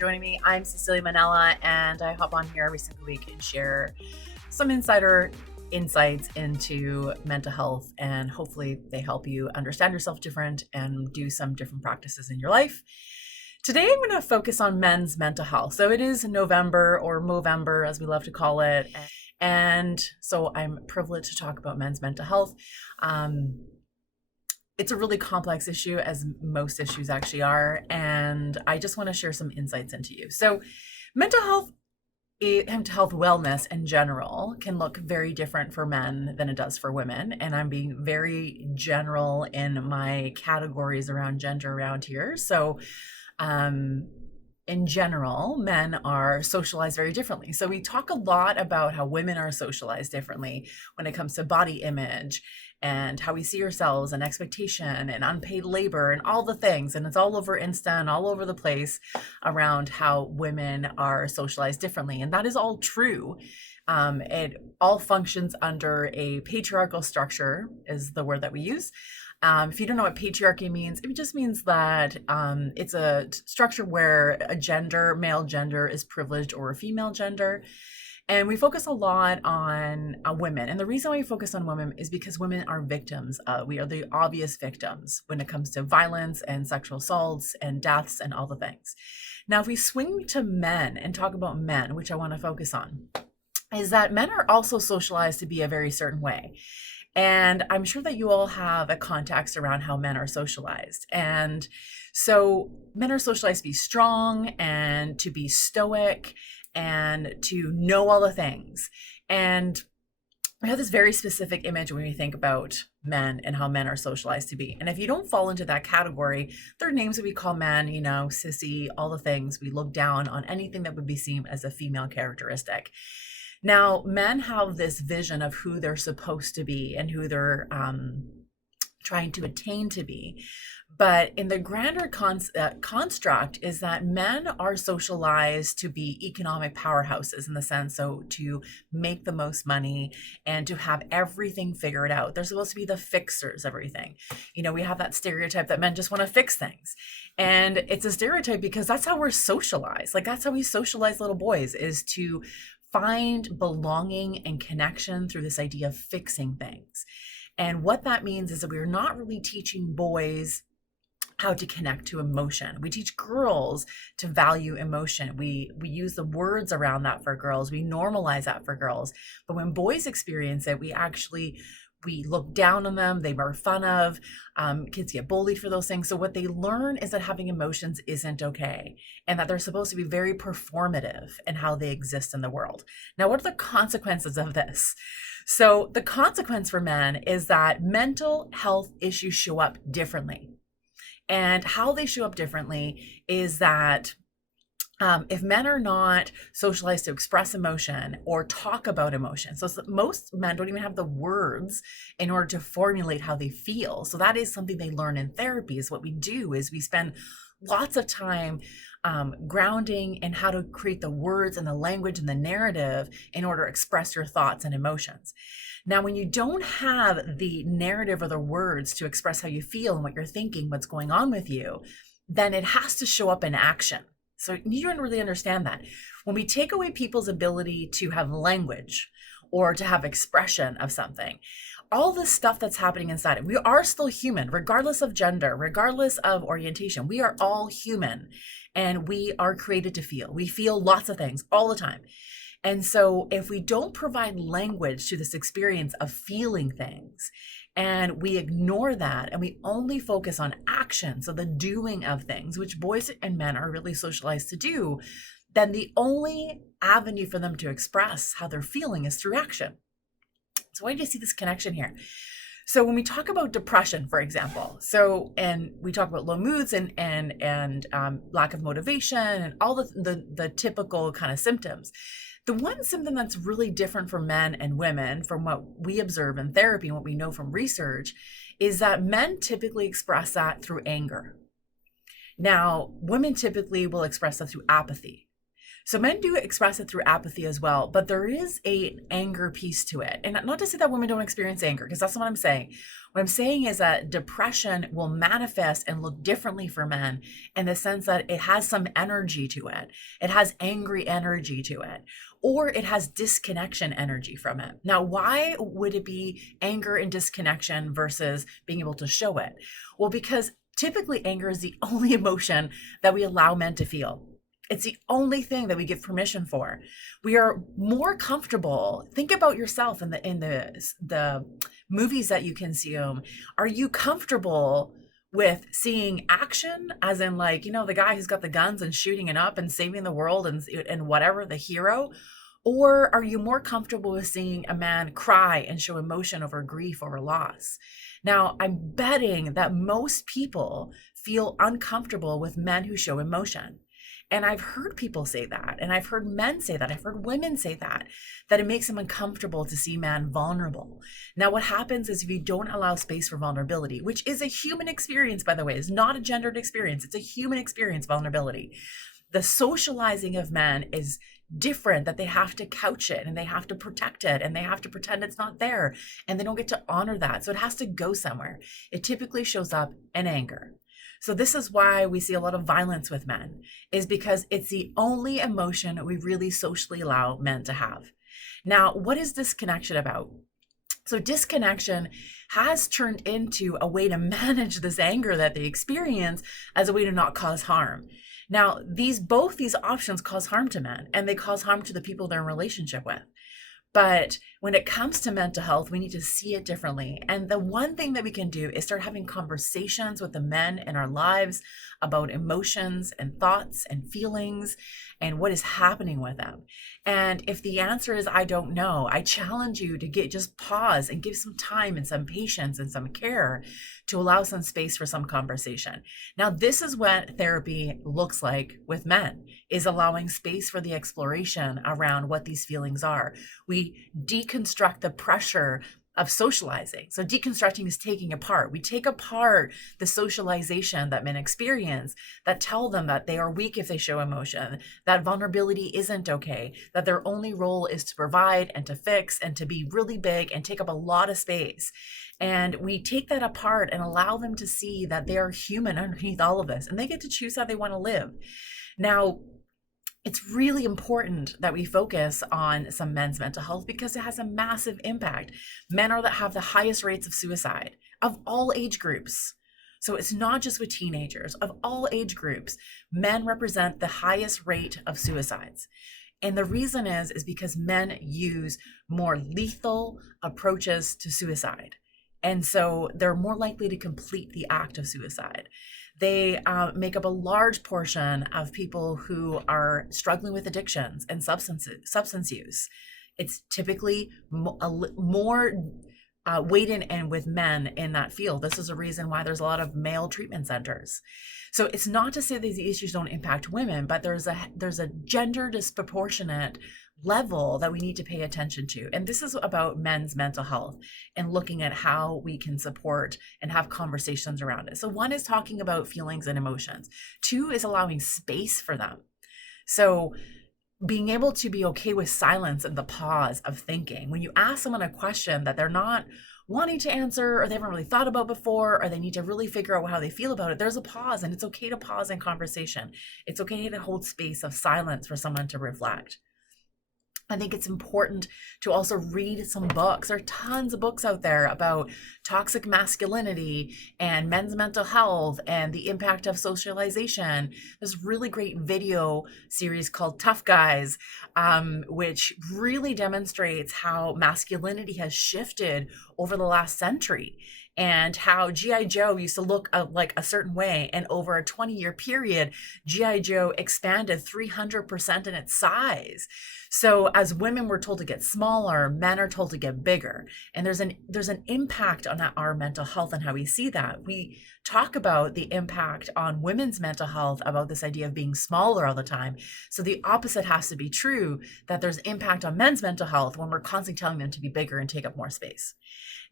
joining me. I'm Cecilia Manella, and I hop on here every single week and share some insider insights into mental health, and hopefully they help you understand yourself different and do some different practices in your life. Today, I'm going to focus on men's mental health. So it is November, or Movember, as we love to call it. And so I'm privileged to talk about men's mental health. It's a really complex issue, as most issues actually are, and I just want to share some insights into you. So mental health wellness in general can look very different for men than it does for women, and I'm being very general in my categories around gender around here. So in general, men are socialized very differently. So we talk a lot about how women are socialized differently when it comes to body image and how we see ourselves and expectation and unpaid labor and all the things. And it's all over Insta and all over the place around how women are socialized differently. And that is all true. It all functions under a patriarchal structure, is the word that we use. If you don't know what patriarchy means, it just means that it's a structure where a gender, male gender, is privileged over a female gender. And we focus a lot on women. And the reason why we focus on women is because women are victims. We are the obvious victims when it comes to violence and sexual assaults and deaths and all the things. Now, if we swing to men and talk about men, which I want to focus on, is that men are also socialized to be a very certain way. And I'm sure that you all have a context around how men are socialized. And so men are socialized to be strong and to be stoic and to know all the things. And we have this very specific image when we think about men and how men are socialized to be. And if you don't fall into that category, there are names that we call men, sissy, all the things. We look down on anything that would be seen as a female characteristic. Now, men have this vision of who they're supposed to be and who they're trying to attain to be. But in the grander construct is that men are socialized to be economic powerhouses, in the sense, so to make the most money and to have everything figured out. They're supposed to be the fixers of everything. We have that stereotype that men just want to fix things. And it's a stereotype because that's how we're socialized. Like, that's how we socialize little boys, is to find belonging and connection through this idea of fixing things. And what that means is that we're not really teaching boys how to connect to emotion. We teach girls to value emotion. We use the words around that for girls. We normalize that for girls. But when boys experience it, we look down on them. They are fun of. Kids get bullied for those things. So what they learn is that having emotions isn't okay, and that they're supposed to be very performative in how they exist in the world. Now, what are the consequences of this? So the consequence for men is that mental health issues show up differently. And how they show up differently is that if men are not socialized to express emotion or talk about emotion, so most men don't even have the words in order to formulate how they feel. So that is something they learn in therapy. Is what we do is we spend lots of time grounding in how to create the words and the language and the narrative in order to express your thoughts and emotions. Now, when you don't have the narrative or the words to express how you feel and what you're thinking, what's going on with you, then it has to show up in action. So you don't really understand that. When we take away people's ability to have language or to have expression of something, all this stuff that's happening inside it, we are still human, regardless of gender, regardless of orientation. We are all human, and we are created to feel. We feel lots of things all the time. And so if we don't provide language to this experience of feeling things, and we ignore that, and we only focus on action, so the doing of things, which boys and men are really socialized to do, then the only avenue for them to express how they're feeling is through action. So why do you see this connection here? So when we talk about depression, for example, and we talk about low moods and lack of motivation and all the typical kind of symptoms, the one symptom that's really different for men and women from what we observe in therapy and what we know from research is that men typically express that through anger. Now, women typically will express that through apathy. So men do express it through apathy as well, but there is a anger piece to it. And not to say that women don't experience anger, because that's not what I'm saying. What I'm saying is that depression will manifest and look differently for men in the sense that it has some energy to it. It has angry energy to it, or it has disconnection energy from it. Now, why would it be anger and disconnection versus being able to show it? Well, because typically anger is the only emotion that we allow men to feel. It's the only thing that we give permission for. We are more comfortable. Think about yourself in the movies that you consume. Are you comfortable with seeing action, as in, like, the guy who's got the guns and shooting it up and saving the world and whatever, the hero? Or are you more comfortable with seeing a man cry and show emotion over grief, over loss? Now, I'm betting that most people feel uncomfortable with men who show emotion. And I've heard people say that, and I've heard men say that, I've heard women say that it makes them uncomfortable to see man vulnerable. Now, what happens is if you don't allow space for vulnerability, which is a human experience, by the way, it's not a gendered experience, it's a human experience, vulnerability. The socializing of men is different, that they have to couch it and they have to protect it and they have to pretend it's not there, and they don't get to honor that. So it has to go somewhere. It typically shows up in anger. So this is why we see a lot of violence with men, is because it's the only emotion we really socially allow men to have. Now, what is disconnection about? So disconnection has turned into a way to manage this anger that they experience as a way to not cause harm. Now, both these options cause harm to men, and they cause harm to the people they're in relationship with. But when it comes to mental health, we need to see it differently. And the one thing that we can do is start having conversations with the men in our lives about emotions and thoughts and feelings and what is happening with them. And if the answer is, I don't know, I challenge you to just pause and give some time and some patience and some care to allow some space for some conversation. Now, this is what therapy looks like with men, is allowing space for the exploration around what these feelings are. We deconstruct the pressure of socializing. So deconstructing is taking apart. We take apart the socialization that men experience that tell them that they are weak if they show emotion, that vulnerability isn't okay, that their only role is to provide and to fix and to be really big and take up a lot of space. And we take that apart and allow them to see that they are human underneath all of this, and they get to choose how they want to live. Now, it's really important that we focus on some men's mental health because it has a massive impact. Men are that have the highest rates of suicide of all age groups. So it's not just with teenagers, of all age groups, men represent the highest rate of suicides. And the reason is because men use more lethal approaches to suicide. And so they're more likely to complete the act of suicide. They make up a large portion of people who are struggling with addictions and substance use. It's typically more weighted in with men in that field. This is a reason why there's a lot of male treatment centers. So it's not to say that these issues don't impact women, but there's a gender disproportionate level that we need to pay attention to. And this is about men's mental health and looking at how we can support and have conversations around it. So one is talking about feelings and emotions. Two is allowing space for them. So being able to be okay with silence and the pause of thinking. When you ask someone a question that they're not wanting to answer, or they haven't really thought about before, or they need to really figure out how they feel about it, there's a pause, and it's okay to pause in conversation. It's okay to hold space of silence for someone to reflect. I think it's important to also read some books. There are tons of books out there about toxic masculinity and men's mental health and the impact of socialization. There's a really great video series called Tough Guys, which really demonstrates how masculinity has shifted over the last century, and how G.I. Joe used to look like a certain way. And over a 20-year period, G.I. Joe expanded 300% in its size. So as women were told to get smaller, men are told to get bigger. And there's an impact on our mental health and how we see that. We talk about the impact on women's mental health, about this idea of being smaller all the time. So the opposite has to be true, that there's impact on men's mental health when we're constantly telling them to be bigger and take up more space.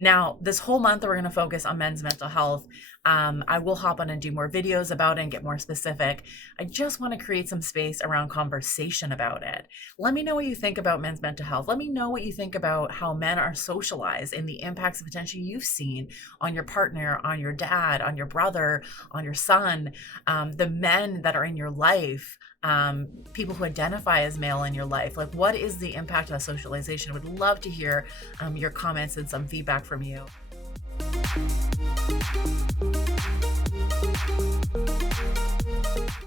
Now, this whole month, we're going to focus on men's mental health. I will hop on and do more videos about it and get more specific. I just want to create some space around conversation about it. Let me know what you think about men's mental health. Let me know what you think about how men are socialized and the impacts potentially you've seen on your partner, on your dad, on your brother, on your son, the men that are in your life, people who identify as male in your life. Like, what is the impact of socialization? Would love to hear your comments and some feedback from you.